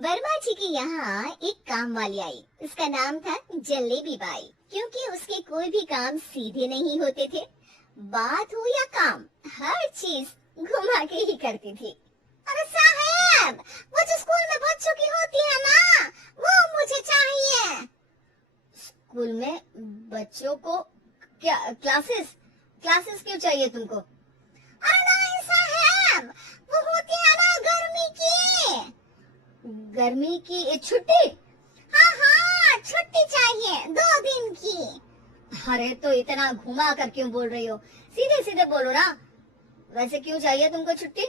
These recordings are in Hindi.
वर्मा जी के यहाँ एक काम वाली आई। उसका नाम था जलेबी बाई। क्योंकि उसके कोई भी काम सीधे नहीं होते थे, बात हो या काम, हर चीज घुमा के ही करती थी। अरे साहब, वो जो स्कूल में बच्चों की होती है ना, वो मुझे चाहिए। स्कूल में बच्चों को क्या क्लासेस क्लासेस क्यों चाहिए तुमको? अरे नहीं साहब, वो होती है ना गर्मी की छुट्टी। हाँ हाँ, छुट्टी चाहिए 2 दिन की। अरे तो इतना घुमा कर क्यों बोल रही हो? सीधे सीधे बोलो ना। वैसे क्यों चाहिए तुमको छुट्टी?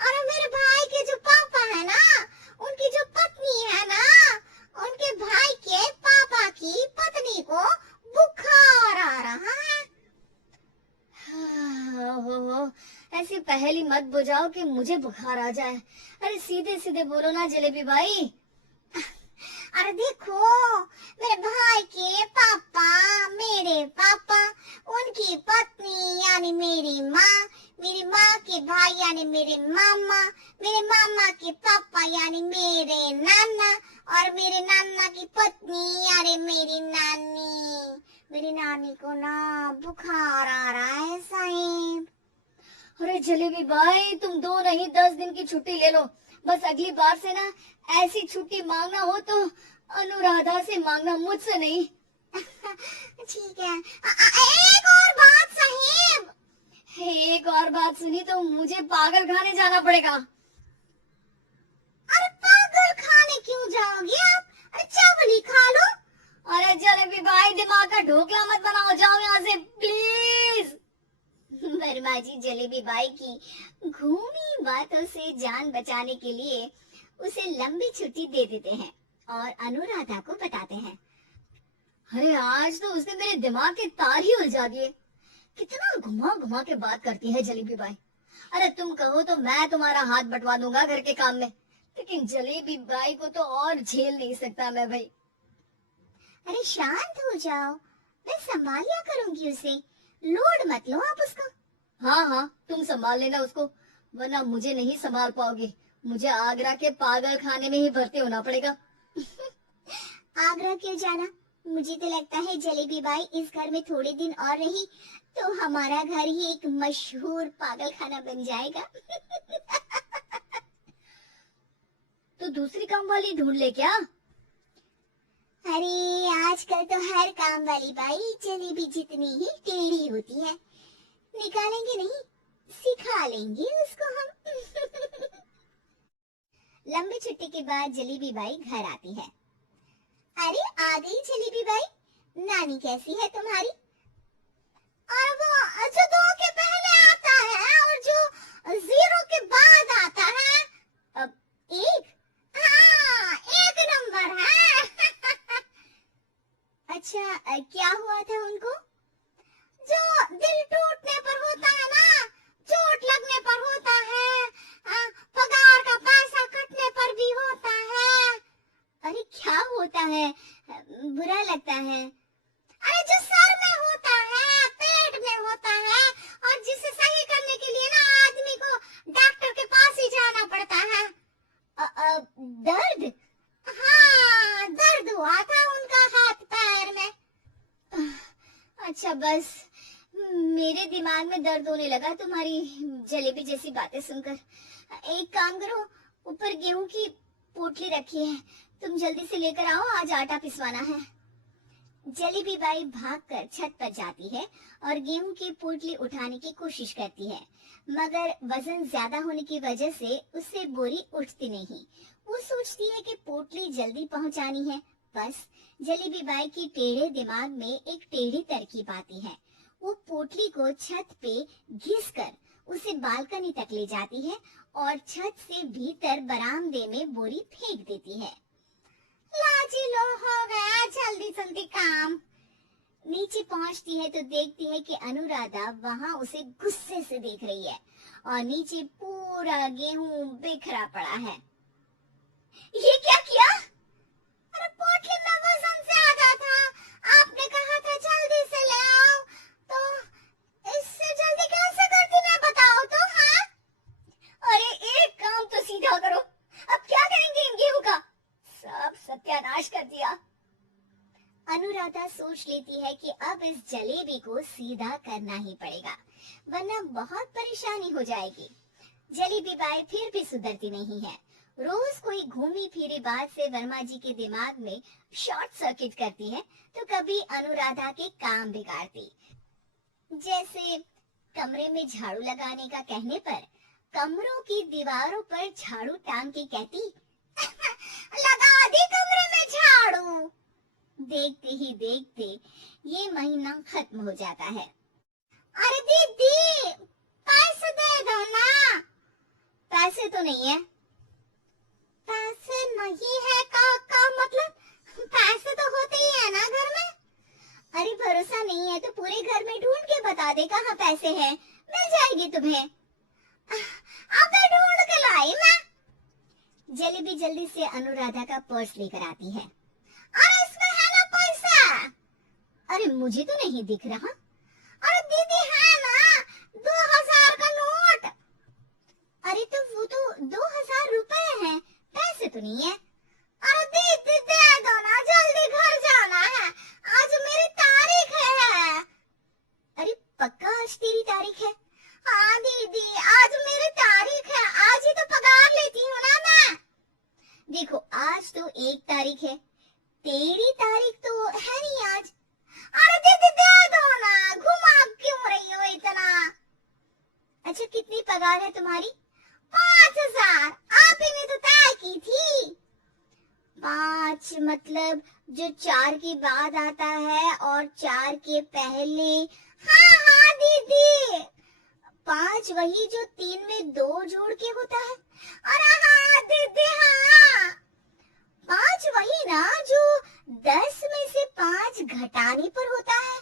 अरे मेरे भाई के जो पापा है ना, उनकी जो पत्नी है ना, उनके भाई के पापा की पत्नी को बुखार आ रहा है। हो ऐसी पहेली मत बुझाओ कि मुझे बुखार आ जाए। अरे सीधे सीधे बोलो ना जलेबी भाई। अरे देखो, मेरे भाई के पापा, मेरे पापा, उनकी पत्नी यानी मेरी माँ के भाई यानी मेरे मामा के पापा यानी मेरे नाना, और मेरे नाना की पत्नी यानी मेरी नानी को ना बुखार आ रहा है साहिब। अरे जलेबी भाई, तुम 2 नहीं 10 दिन की छुट्टी ले लो। बस अगली बार से ना ऐसी छुट्टी मांगना हो तो अनुराधा से मांगना, मुझसे नहीं। ठीक है। एक और बात साहिब। एक और बात सुनी तो मुझे पागल खाने जाना पड़ेगा। अरे पागल खाने क्यों जाओगे आप? अरे चावल ही खा लो। अरे जलेबी भाई, दिमाग का ढोकला मत बनाओ, जाओ यहाँ से प्लीज। वर्मा जी जलेबी बाई की घूमी बातों से जान बचाने के लिए उसे लंबी छुट्टी दे देते हैं और अनुराधा को बताते हैं। अरे आज तो उसने मेरे दिमाग के तार ही उलझा दिए। कितना घुमा घुमा के बात करती है जलेबी बाई। अरे तुम कहो तो मैं तुम्हारा हाथ बंटवा दूंगा घर के काम में, लेकिन जलेबी बाई को तो और झेल नहीं सकता मैं भाई। अरे शांत हो जाओ, मैं संभाल लिया करूंगी उसे, लोड मत लो आप उसको। हाँ हाँ, तुम संभाल लेना उसको, वरना मुझे नहीं संभाल पाओगे। मुझे आगरा के पागल खाने में ही भर्ती होना पड़ेगा। आगरा क्यों जाना? मुझे तो लगता है जलेबी बाई इस घर में थोड़े दिन और रही तो हमारा घर ही एक मशहूर पागल खाना बन जाएगा। तो दूसरी काम वाली ढूंढ ले क्या? अरे आजकल तो हर काम वाली बाई जलेबी जितनी ही टेढ़ी होती है। निकालेंगे नहीं, सिखा लेंगे उसको हम। लंबी छुट्टी के बाद जलेबी बाई घर आती है। अरे आ गई जलेबी बाई, नानी कैसी है तुम्हारी? और वो जो 2 के पहले आता है और जो 0 के बाद आता है, अब 1, हाँ 1 नंबर है। अच्छा, क्या हुआ था उनको? जो दिल टूटने पर होता है ना, चोट लगने पर होता है, पगार का पैसा कटने पर भी होता है। अरे क्या होता है? बुरा लगता है? अरे जो सर में होता है, पेट में होता है, और जिसे सही करने के लिए ना आदमी को डॉक्टर के पास ही जाना पड़ता है। दर्द? हाँ, दर्द हुआ था उनका हाथ पैर में। अच्छा बस, मेरे दिमाग में दर्द होने लगा तुम्हारी जलेबी जैसी बातें सुनकर। एक काम करो, ऊपर गेहूं की पोटली रखी है, तुम जल्दी से लेकर आओ, आज आटा पिसवाना है। जलेबी बाई भागकर छत पर जाती है और गेहूं की पोटली उठाने की कोशिश करती है, मगर वजन ज्यादा होने की वजह से उससे बोरी उठती नहीं। वो सोचती है कि पोटली जल्दी पहुंचानी है। बस जलेबी बाई की टेढ़े दिमाग में एक टेढ़ी तरकीब आती है। वो पोटली को छत पे घिसकर उसे बालकनी तक ले जाती है और छत से भीतर बरामदे में बोरी फेंक देती है। लाजी लो, हो गया जल्दी जल्दी काम। नीचे पहुंचती है तो देखती है कि अनुराधा वहां उसे गुस्से से देख रही है और नीचे पूरा गेहूं बिखरा पड़ा है। ये क्या किया? अरे पोटली में वजन ज्यादा था, आपने कहा था जल्दी से ले आओ, तो इससे जल्दी कैसे करती मैं बताओ तो। हाँ, अरे एक काम तो सीधा करो, अब क्या करेंगे? नाश कर दिया। अनुराधा सोच लेती है कि अब इस जलेबी को सीधा करना ही पड़ेगा, वरना बहुत परेशानी हो जाएगी। जलेबी बाई फिर भी सुधरती नहीं है। रोज कोई घूमी फिरी बात से वर्मा जी के दिमाग में शॉर्ट सर्किट करती है, तो कभी अनुराधा के काम बिगाड़ती। जैसे कमरे में झाड़ू लगाने का कहने पर कमरों की दीवारों पर झाड़ू टांग के कहती, लगा दी कमरे में झाड़ू। देखते ही देखते ये महीना खत्म हो जाता है। अरे दीदी, पैसे दे दो ना। पैसे तो नहीं है। पैसे नहीं है का मतलब? पैसे तो होते ही है ना घर में। अरे भरोसा नहीं है तो पूरे घर में ढूंढ के बता दे कहाँ पैसे हैं, मिल जाएगी तुम्हें। अबे ढूंढ के लाई मैं। जलेबी जल्दी से अनुराधा का पर्स लेकर आती है। अरे इसमें है ना पैसा। अरे मुझे तो नहीं दिख रहा। अरे दीदी है ना 2000 का नोट। अरे तो वो तो 2000 रुपए हैं, पैसे तो नहीं है। अरे दीदी दे दो ना, जल्दी घर जाना है, आज मेरी तारीख है। अरे पक्का आज तेरी तारीख है? हाँ दीदी आज मेरी तारीख है, आज ही तो पगार लेती हूँ ना मैं। देखो आज तो 1 तारीख है, तेरी तारीख तो है नहीं आज। अरे दीदी दे दो ना, घुमा क्यों रही हो इतना? अच्छा कितनी पगार है तुम्हारी? 5000। आप ही ने तो तय की थी। 5 मतलब जो 4 के बाद आता है और 4 के पहले। हाँ हाँ दीदी। 5 वही जो 3 में 2 जोड़ के होता है। अरे हाँ दीदी हाँ। 5 वही ना जो 10 में से 5 घटाने पर होता है।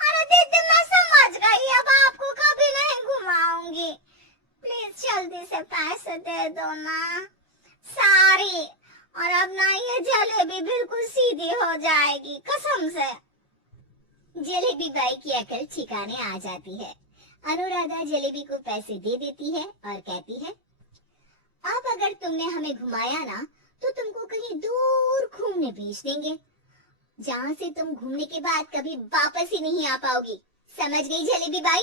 अरे दीदी मैं समझ गई, अब आपको कभी नहीं घुमाऊंगी। प्लीज जल्दी से पैसे दे दो ना। सारी। और अब ना ये जलेबी बिल्कुल सीधी हो जाएगी कसम से। जलेबी बाई की अकल ठिकाने आ जाती है। अनुराधा जलेबी को पैसे दे देती है और कहती है, अब अगर तुमने हमें घुमाया ना तो तुमको कहीं दूर घूमने भेज देंगे, जहाँ से तुम घूमने के बाद कभी वापस ही नहीं आ पाओगी। समझ गई जलेबी बाई?